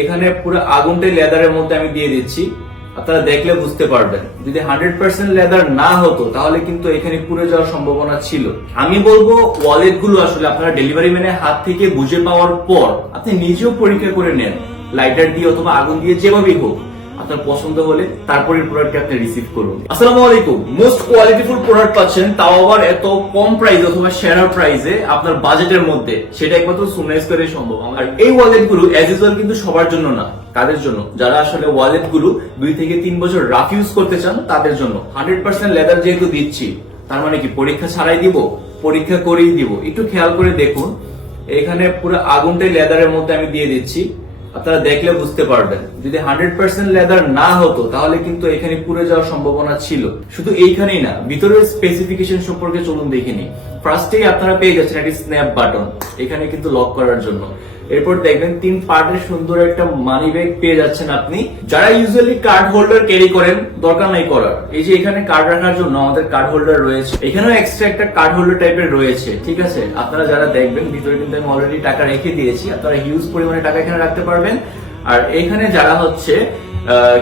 এখানে পুরো আগুনটাই লেদারের মধ্যে আমি দিয়ে দিচ্ছি, আপনারা দেখলে বুঝতে পারবেন। যদি 100% লেদার না হতো তাহলে কিন্তু এখানে পুড়ে যাওয়ার সম্ভাবনা ছিল। আমি বলবো ওয়ালেট গুলো আসলে আপনারা ডেলিভারি ম্যানের হাত থেকে বুঝে পাওয়ার পর আপনি নিজেও পরীক্ষা করে নেন, লাইটার দিয়ে অথবা আগুন দিয়ে, যেভাবেই হোক। আপনার পছন্দ হলে তারপরে প্রোডাক্টটি আপনি রিসিভ করুন। আসসালামু আলাইকুম। মোস্ট কোয়ালিটিফুল প্রোডাক্ট পাচ্ছেন, তাও আবার এত কম প্রাইস অথবা সেরা প্রাইসে আপনার বাজেটের মধ্যে, সেটা একমাত্র সুনা স্কয়ারে সম্ভব। আর এই ওয়ালেট গুলো এজ ইউজুয়াল কিন্তু সবার জন্য না। কাদের জন্য? যারা আসলে ওয়ালেট গুলো 2 থেকে 3 বছর রাফ ইউজ করতে চান তাদের জন্য। 100% লেদার যেহেতু দিচ্ছি, তার মানে কি পরীক্ষা ছাড়াই দিব? পরীক্ষা করেই দিব। একটু খেয়াল করে দেখুন, এখানে পুরো আগুনটাই লেদারের মধ্যে আমি দিয়ে দিচ্ছি, আপনারা দেখলে বুঝতে পারবেন। যদি 100% লেদার না হতো তাহলে কিন্তু এখানে পুড়ে যাওয়ার সম্ভাবনা ছিল। শুধু এইখানেই না, ভিতরের স্পেসিফিকেশন সম্পর্কে চলুন দেখে নিই। ফার্স্টেই আপনারা পেয়ে যাচ্ছেন একটি স্ন্যাপ বাটন, এখানে কিন্তু লক করার জন্য। এরপর দেখবেন 3 পার্টের সুন্দর একটা মানি ব্যাগ পেয়ে যাচ্ছেন আপনি। যারা ইউজুয়ালি কার্ড হোল্ডার ক্যারি করেন, দরকার নাই করার। এই যে এখানে কার্ড রাখার জন্য আমাদের কার্ড হোল্ডার রয়েছে, এখানেও এক্সট্রা একটা কার্ড হোল্ডার টাইপের রয়েছে, ঠিক আছে। আপনারা যারা দেখবেন, ভিতরে কিন্তু আমি অলরেডি টাকা রেখে দিয়েছি, আপনারা হিউজ পরিমাণে টাকা এখানে রাখতে পারবেন। আর এখানে যারা হচ্ছে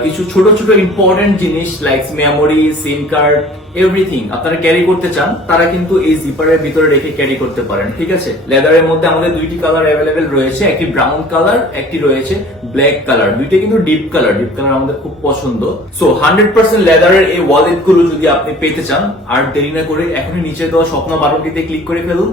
কিছু ছোট ছোট ইম্পর্টেন্ট জিনিস লাইক মেমোরি, সিম কার্ড, এভরিথিং আপনারা ক্যারি করতে চান, তারা কিন্তু এই জিপারের ভিতরে রেখে ক্যারি করতে পারেন, ঠিক আছে। লেদারের মধ্যে আমাদের 2টি কালার অ্যাভেলেবেল রয়েছে, একটি ব্রাউন কালার, একটি রয়েছে ব্ল্যাক কালার। দুইটা কিন্তু ডিপ কালার, ডিপ কালার আমাদের খুব পছন্দ। সো 100% লেদারের এই ওয়ালেট গুলো যদি আপনি পেতে চান, আর দেরি না করে এখনই নিচে দেওয়া স্বপ্ন বাটনটিতে ক্লিক করে ফেলুন।